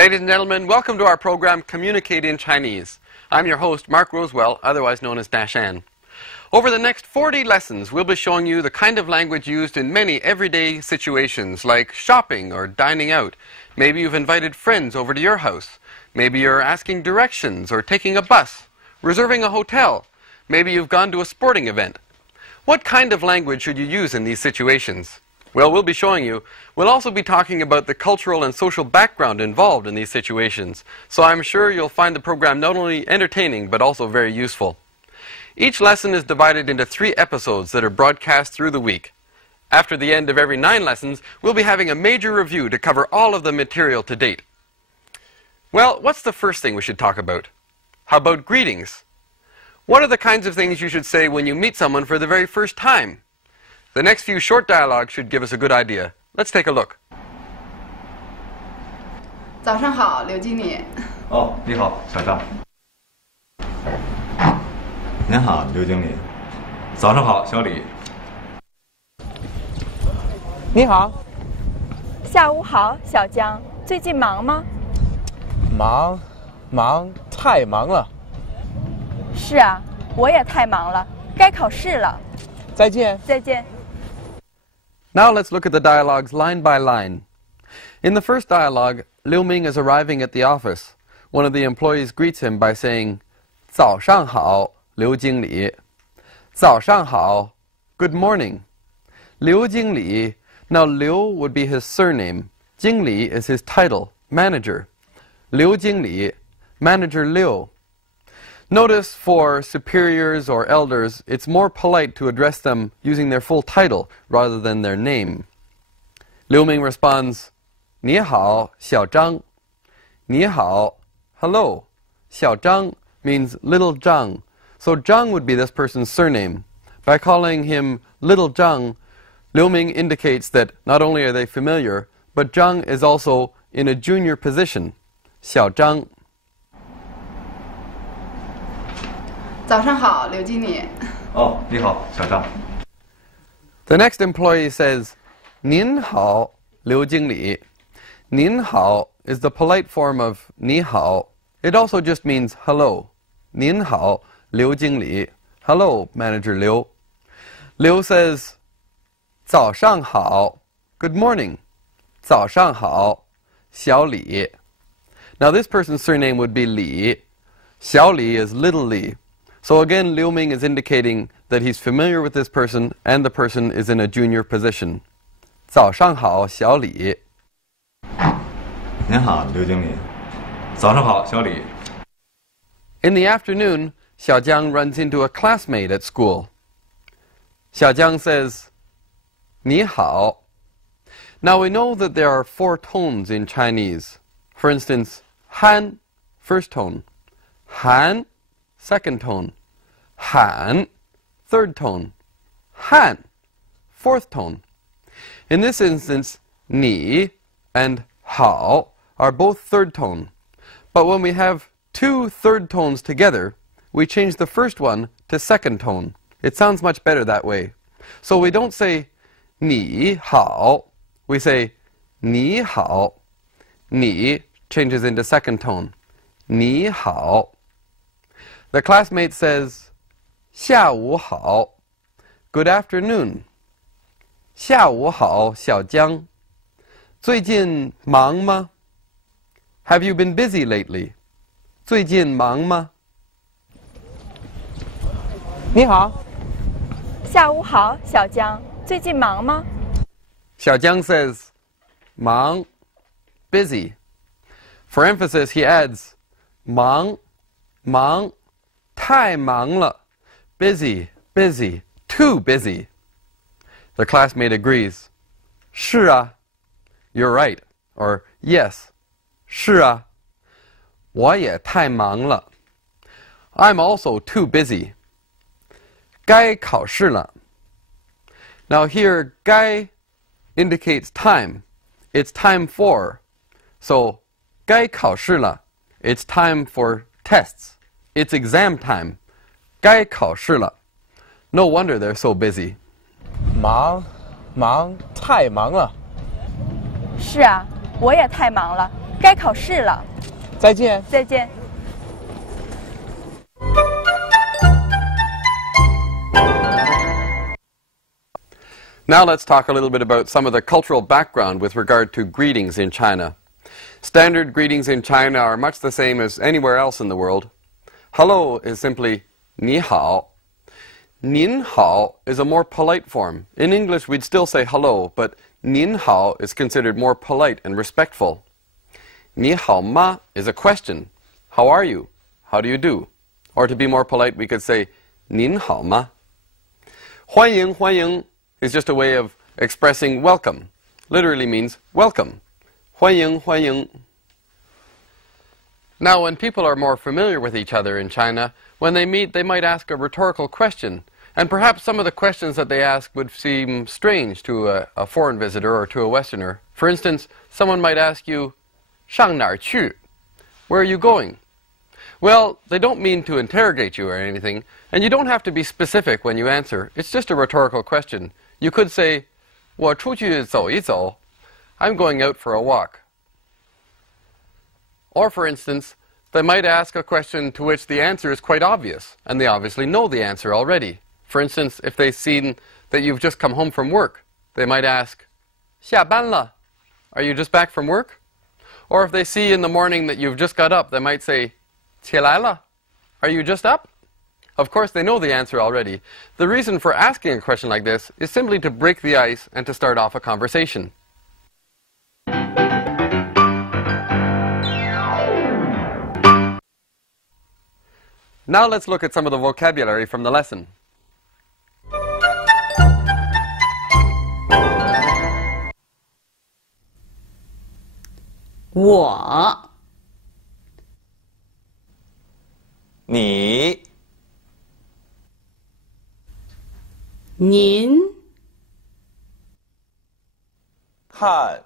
Ladies and gentlemen, welcome to our program Communicate in Chinese. I'm your host, Mark Rosewell, otherwise known as Dashan. Over the next 40 lessons, we'll be showing you the kind of language used in many everyday situations like shopping or dining out. Maybe you've invited friends over to your house. Maybe you're asking directions or taking a bus, reserving a hotel. Maybe you've gone to a sporting event. What kind of language should you use in these situations? Well, we'll be showing you. We'll also be talking about the cultural and social background involved in these situations. So I'm sure you'll find the program not only entertaining, but also very useful. Each lesson is divided into 3 episodes that are broadcast through the week. After the end of every 9 lessons, we'll be having a major review to cover all of the material to date. Well, what's the first thing we should talk about? How about greetings? What are the kinds of things you should say when you meet someone for the very first time? The next few short dialogues should give us a good idea. Let's take a look. 早上好，刘经理。哦，你好，小张。您好，刘经理。早上好，小李。你好。下午好，小江。最近忙吗？忙，太忙了。是啊，我也太忙了，该考试了。再见。再见。Now let's look at the dialogues line by line. In the first dialogue, Liu Ming is arriving at the office. One of the employees greets him by saying, 早上好，刘经理。早上好, good morning. Liu Jingli. Now Liu would be his surname. Jingli is his title, manager. Liu Jingli, manager Liu. Notice for superiors or elders, it's more polite to address them using their full title rather than their name. Liu Ming responds, 你好, Xiao Zhang. 你好, hello. Xiao Zhang means little Zhang. So Zhang would be this person's surname. By calling him little Zhang, Liu Ming indicates that not only are they familiar, but Zhang is also in a junior position. Xiao Zhang. 早上好，刘经理。哦，你好，小张。The next employee says, 您好, Liu Jingli. 您好 is the polite form of 你好. It also just means hello. 您好, Liu Jingli. Hello, manager Liu. Liu says, 早上好, good morning. 早上好, 小李. Now this person's surname would be Li. Xiao Li is little Li. So again, Liu Ming is indicating that he's familiar with this person and the person is in a junior position. 早上好，小李。您好，刘经理。早上好，小李。In the afternoon, Xiaojiang runs into a classmate at school. Xiaojiang says, 你好. Now we know that there are 4 tones in Chinese. For instance, Han, first tone. Han, second tone. Han, third tone. Han, fourth tone. In this instance, ni and hao are both third tone. But when we have 2 third tones together, we change the first one to second tone. It sounds much better that way. So we don't say ni hao. We say ni hao. Ni changes into second tone. Ni hao. The classmate says, 下午好, good afternoon. 下午好, 小江. 最近忙吗? Have you been busy lately? 最近忙吗? 你好。下午好，小江。最近忙吗? Xiaojiang says, 忙, busy. For emphasis, he adds, 忙, 太忙了. Busy, too busy. The classmate agrees. 是啊, you're right. Or yes, 是啊, 我也太忙了. I'm also too busy. 该考试了. Now here, 该 indicates time. It's time for. So, 该考试了. It's time for tests. It's exam time. 该考试了. No wonder they're so busy. 太忙了。是啊，我也太忙了，该考试了。再见。再见。Now let's talk a little bit about some of the cultural background with regard to greetings in China. Standard greetings in China are much the same as anywhere else in the world. Hello is simply 你好. 您好 is a more polite form. In English we'd still say hello, but 您好 is considered more polite and respectful. 你好吗 is a question. How are you? How do you do? Or to be more polite we could say 您好吗? 欢迎欢迎 is just a way of expressing welcome. Literally means welcome. 欢迎欢迎. Now, when people are more familiar with each other in China, when they meet, they might ask a rhetorical question. And perhaps some of the questions that they ask would seem strange to a foreign visitor or to a Westerner. For instance, someone might ask you, 上哪儿去? Where are you going? Well, they don't mean to interrogate you or anything, and you don't have to be specific when you answer. It's just a rhetorical question. You could say, 我出去走一走. I'm going out for a walk. Or, for instance, they might ask a question to which the answer is quite obvious, and they obviously know the answer already. For instance, if they've seen that you've just come home from work, they might ask, 下班了? Are you just back from work? Or if they see in the morning that you've just got up, they might say, 起来了? Are you just up? Of course, they know the answer already. The reason for asking a question like this is simply to break the ice and to start off a conversation. Now let's look at some of the vocabulary from the lesson. 我、你、您、看、